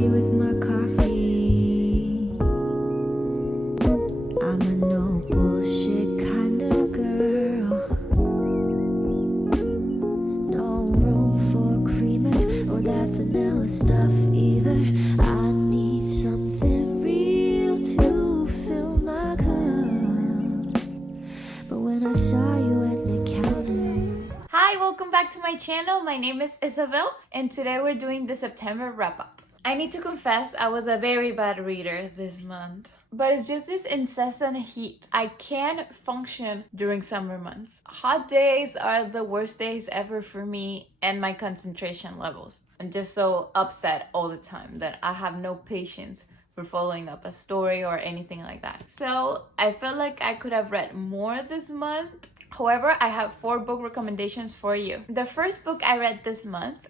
coffee with my coffee. I'm a no bullshit kind of girl. No room for creamer or that vanilla stuff either. I need something real to fill my cup. But when I saw you at the counter. Hi, welcome back to my channel. My name is Isabel, and today we're doing the September wrap-up. I need to confess, I was a very bad reader this month. But it's just this incessant heat. I can't function during summer months. Hot days are the worst days ever for me and my concentration levels. I'm just so upset all the time that I have no patience for following up a story or anything like that. So I felt like I could have read more this month. However, I have 4 book recommendations for you. The first book I read this month,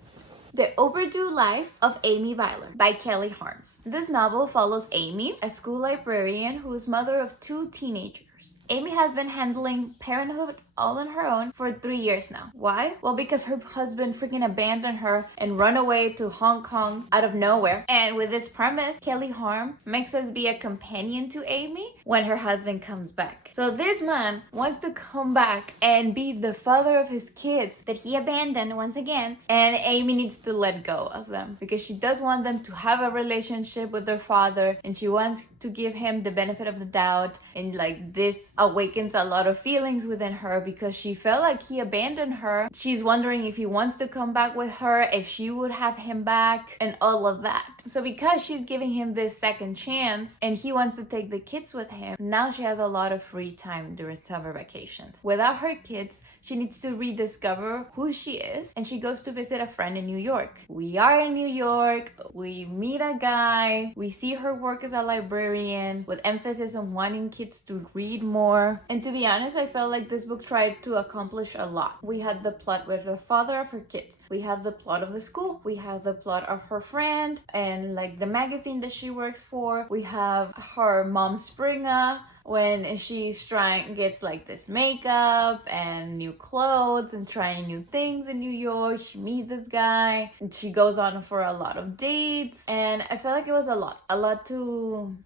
The Overdue Life of Amy Byler by Kelly Harms. This novel follows Amy, a school librarian who is mother of 2 teenagers. Amy has been handling parenthood all on her own for 3 years now. Why? Well, because her husband freaking abandoned her and run away to Hong Kong out of nowhere. And with this premise, Kelly Harm makes us be a companion to Amy when her husband comes back. So this man wants to come back and be the father of his kids that he abandoned once again. And Amy needs to let go of them because she does want them to have a relationship with their father, and she wants to give him the benefit of the doubt. And like this awakens a lot of feelings within her because she felt like he abandoned her. She's wondering if he wants to come back with her, if she would have him back, and all of that. So because she's giving him this second chance and he wants to take the kids with him, now she has a lot of free time during summer vacations. Without her kids, she needs to rediscover who she is, and she goes to visit a friend in New York. We are in New York, we meet a guy, we see her work as a librarian with emphasis on wanting kids to read more. And to be honest, I felt like this book tried to accomplish a lot. We had the plot with the father of her kids, we have the plot of the school, we have the plot of her friend and like the magazine that she works for, we have her mom Springer when she's gets like this makeup and new clothes and trying new things in New York. She meets this guy and she goes on for a lot of dates, and I felt like it was a lot to.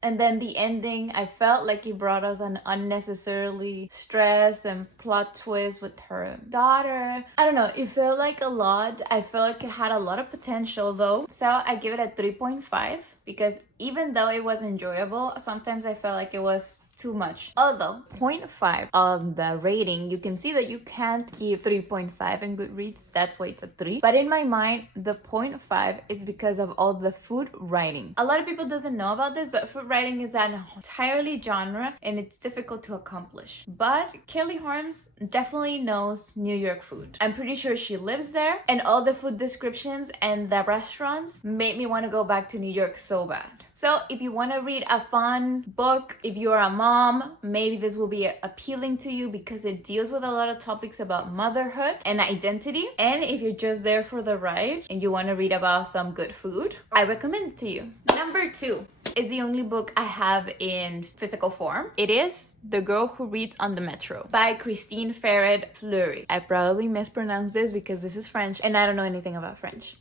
And then the ending, I felt like it brought us an unnecessarily stress and plot twist with her daughter. I don't know, it felt like a lot. I felt like it had a lot of potential though. So I give it a 3.5 because even though it was enjoyable, sometimes I felt like it was too much. Although 0.5 of the rating, you can see that you can't give 3.5 in Goodreads. That's why it's a 3. But in my mind, the 0.5 is because of all the food writing. A lot of people doesn't know about this, but food writing is an entirely genre and it's difficult to accomplish. But Kelly Harms definitely knows New York food. I'm pretty sure she lives there, and all the food descriptions and the restaurants made me want to go back to New York so bad. So if you want to read a fun book, if you're a mom, maybe this will be appealing to you because it deals with a lot of topics about motherhood and identity. And if you're just there for the ride and you want to read about some good food, I recommend it to you. Number 2 is the only book I have in physical form. It is The Girl Who Reads on the Metro by Kristin Féret-Fleury. I probably mispronounced this because this is French and I don't know anything about French.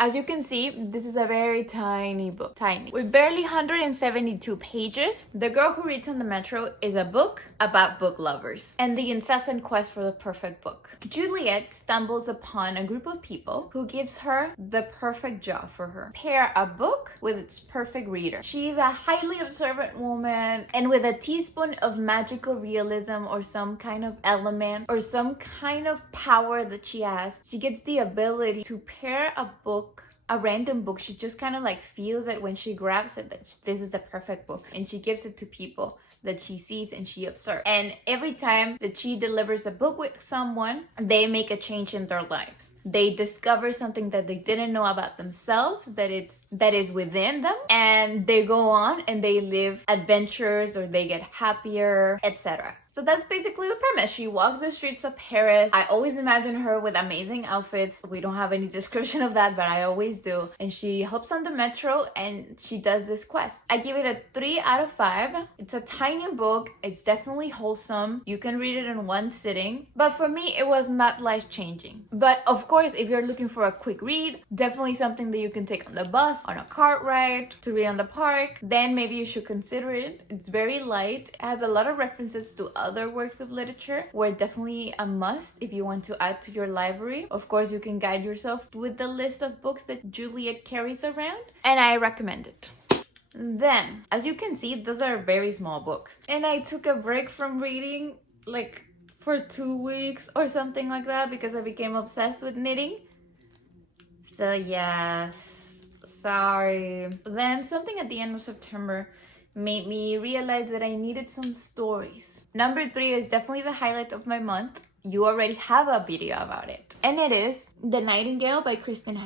As you can see, this is a very tiny book, with barely 172 pages. The Girl Who Reads on the Metro is a book about book lovers and the incessant quest for the perfect book. Juliet stumbles upon a group of people who gives her the perfect job for her. Pair a book with its perfect reader. She's a highly observant woman, and with a teaspoon of magical realism or some kind of element or some kind of power that she has, she gets the ability to pair a random book. She just kind of like feels it when she grabs it that this is the perfect book, and she gives it to people that she sees and she observes. And every time that she delivers a book with someone, they make a change in their lives. They discover something that they didn't know about themselves that is within them, and they go on and they live adventures or they get happier, etc. So that's basically the premise. She walks the streets of Paris. I always imagine her with amazing outfits. We don't have any description of that, but I always do. And she hops on the metro and she does this quest. I give it a 3 out of 5. It's a tiny book. It's definitely wholesome. You can read it in one sitting. But for me, it was not life-changing. But of course, if you're looking for a quick read, definitely something that you can take on the bus, on a cart ride, to read on the park, then maybe you should consider it. It's very light. It has a lot of references to other works of literature, where definitely a must if you want to add to your library. Of course, you can guide yourself with the list of books that Juliet carries around, and I recommend it. Then, as you can see, those are very small books. And I took a break from reading like for 2 weeks or something like that because I became obsessed with knitting. So yes, sorry. Then something at the end of September made me realize that I needed some stories. Number 3 is definitely the highlight of my month. You already have a video about it. And it is The Nightingale by Kristin.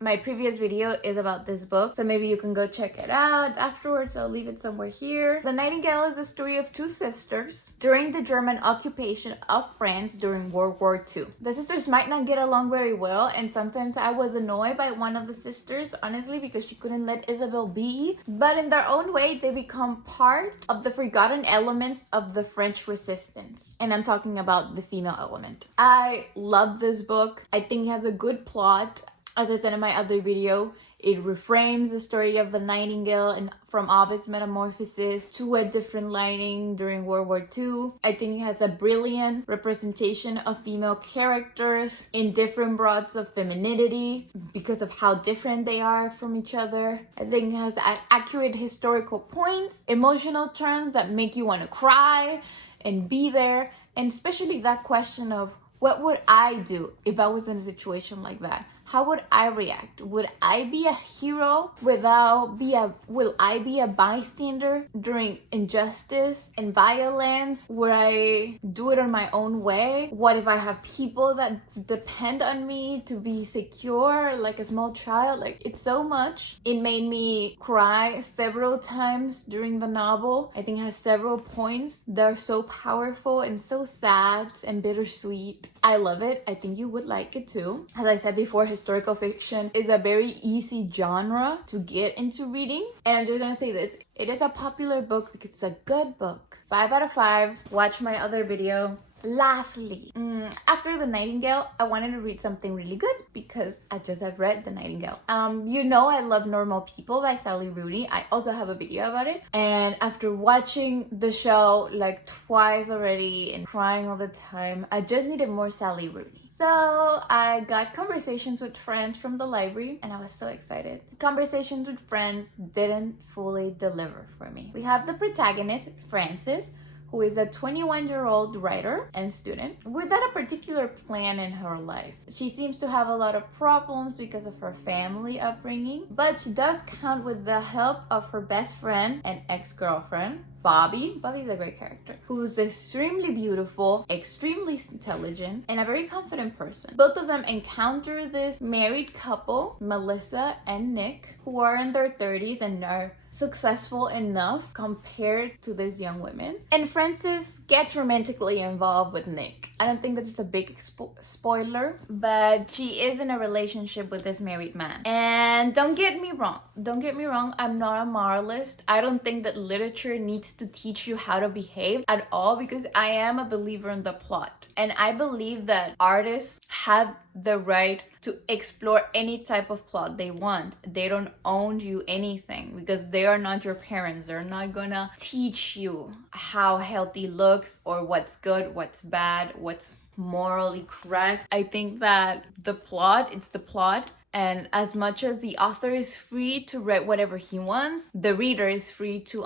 My previous video is about this book, so maybe you can go check it out afterwards. I'll leave it somewhere here. The Nightingale is the story of 2 sisters during the German occupation of France during World War II. The sisters might not get along very well, and sometimes I was annoyed by one of the sisters, honestly, because she couldn't let Isabel be. But in their own way, they become part of the forgotten elements of the French resistance. And I'm talking about the female element. I love this book. I think it has a good plot. As I said in my other video, it reframes the story of the Nightingale and from Ovid's metamorphosis to a different lighting during World War II. I think it has a brilliant representation of female characters in different broads of femininity because of how different they are from each other. I think it has accurate historical points, emotional turns that make you want to cry and be there, and especially that question of what would I do if I was in a situation like that? How would I react? Would I be a hero will I be a bystander during injustice and violence? Would I do it on my own way? What if I have people that depend on me to be secure, like a small child? Like, it's so much. It made me cry several times during the novel. I think it has several points that are so powerful and so sad and bittersweet. I love it. I think you would like it too. As I said before, historical fiction is a very easy genre to get into reading. And I'm just gonna say this, it is a popular book because it's a good book. 5 out of 5. Watch my other video. Lastly, after The Nightingale, I wanted to read something really good because I just have read The Nightingale. You know I love Normal People by Sally Rooney. I also have a video about it. And after watching the show like twice already and crying all the time, I just needed more Sally Rooney. So I got Conversations with Friends from the library and I was so excited. Conversations with Friends didn't fully deliver for me. We have the protagonist, Frances, who is a 21-year-old writer and student without a particular plan in her life. She seems to have a lot of problems because of her family upbringing, but she does count with the help of her best friend and ex-girlfriend, Bobby. Bobby's a great character, who's extremely beautiful, extremely intelligent, and a very confident person. Both of them encounter this married couple, Melissa and Nick, who are in their 30s and are successful enough compared to these young women. And Frances gets romantically involved with Nick. I don't think that is a big spoiler, but she is in a relationship with this married man. And don't get me wrong, I'm not a moralist. I don't think that literature needs to teach you how to behave at all, because I am a believer in the plot. And I believe that artists have the right to explore any type of plot they want. They don't own you anything because they are not your parents. They're not gonna teach you how healthy looks or what's good, what's bad, what's morally correct. I think that it's the plot. And as much as the author is free to write whatever he wants, the reader is free to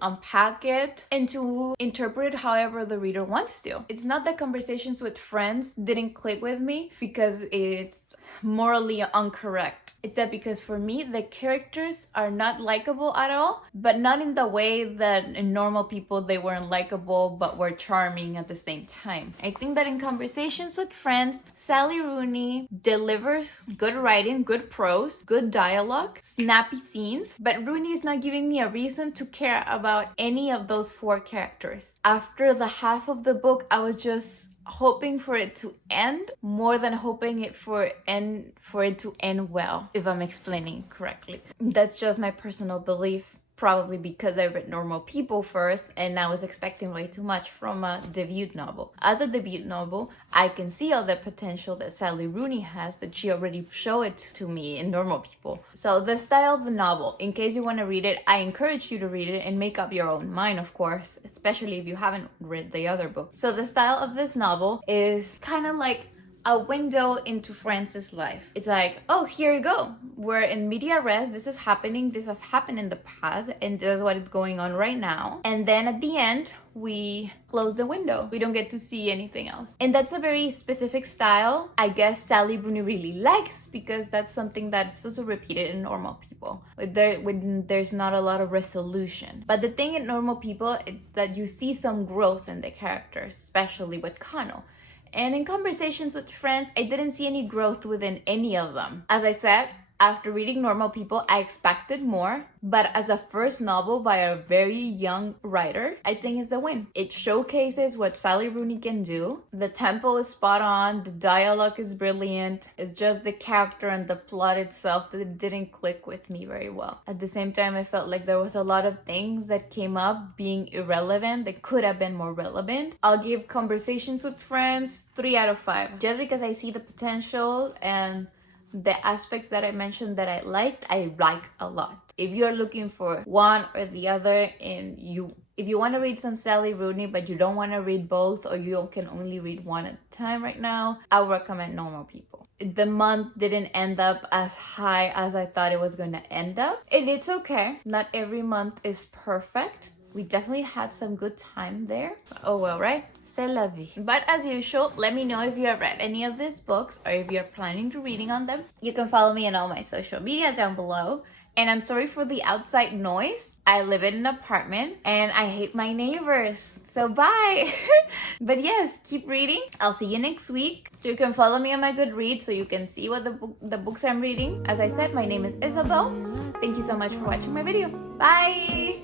unpack it and to interpret it however the reader wants to. It's not that Conversations with Friends didn't click with me because it's morally incorrect. It's that because for me, the characters are not likable at all, but not in the way that in normal people they weren't likable but were charming at the same time. I think that in Conversations with Friends, Sally Rooney delivers good writing, good prose, good dialogue, snappy scenes, but Rooney is not giving me a reason to care about any of those four characters. After the half of the book, I was just hoping for it to end more than hoping for it to end well, if I'm explaining correctly. That's just my personal belief, probably because I read Normal People first and I was expecting way too much from a debut novel. As a debut novel, I can see all the potential that Sally Rooney has, that she already showed it to me in Normal People. So the style of the novel, in case you want to read it, I encourage you to read it and make up your own mind, of course, especially if you haven't read the other book. So the style of this novel is kind of like a window into Frances' life. It's like, oh, here you go. We're in media res. This is happening. This has happened in the past, and this is what is going on right now. And then at the end, we close the window. We don't get to see anything else. And that's a very specific style I guess Sally Rooney really likes, because that's something that's also repeated in Normal People. When there's not a lot of resolution. But the thing in Normal People is that you see some growth in the characters, especially with Connell. And in Conversations with Friends, I didn't see any growth within any of them. As I said, after reading Normal People, I expected more, but as a first novel by a very young writer, I think it's a win. It showcases what Sally Rooney can do. The tempo is spot on, the dialogue is brilliant. It's just the character and the plot itself that didn't click with me very well. At the same time, I felt like there was a lot of things that came up being irrelevant that could have been more relevant. I'll give Conversations with Friends 3 out of 5, just because I see the potential and the aspects that I mentioned that I like a lot. If you're looking for one or the other, and if you want to read some Sally Rooney but you don't want to read both, or you can only read one at a time right now, I would recommend Normal People. The month didn't end up as high as I thought it was going to end up, and it's okay. Not every month is perfect. We definitely had some good time there. Oh well, right? C'est la vie. But as usual, let me know if you have read any of these books or if you're planning to reading on them. You can follow me on all my social media down below. And I'm sorry for the outside noise. I live in an apartment and I hate my neighbors. So bye. But yes, keep reading. I'll see you next week. You can follow me on my Goodreads so you can see what the books I'm reading. As I said, my name is Isabel. Thank you so much for watching my video. Bye.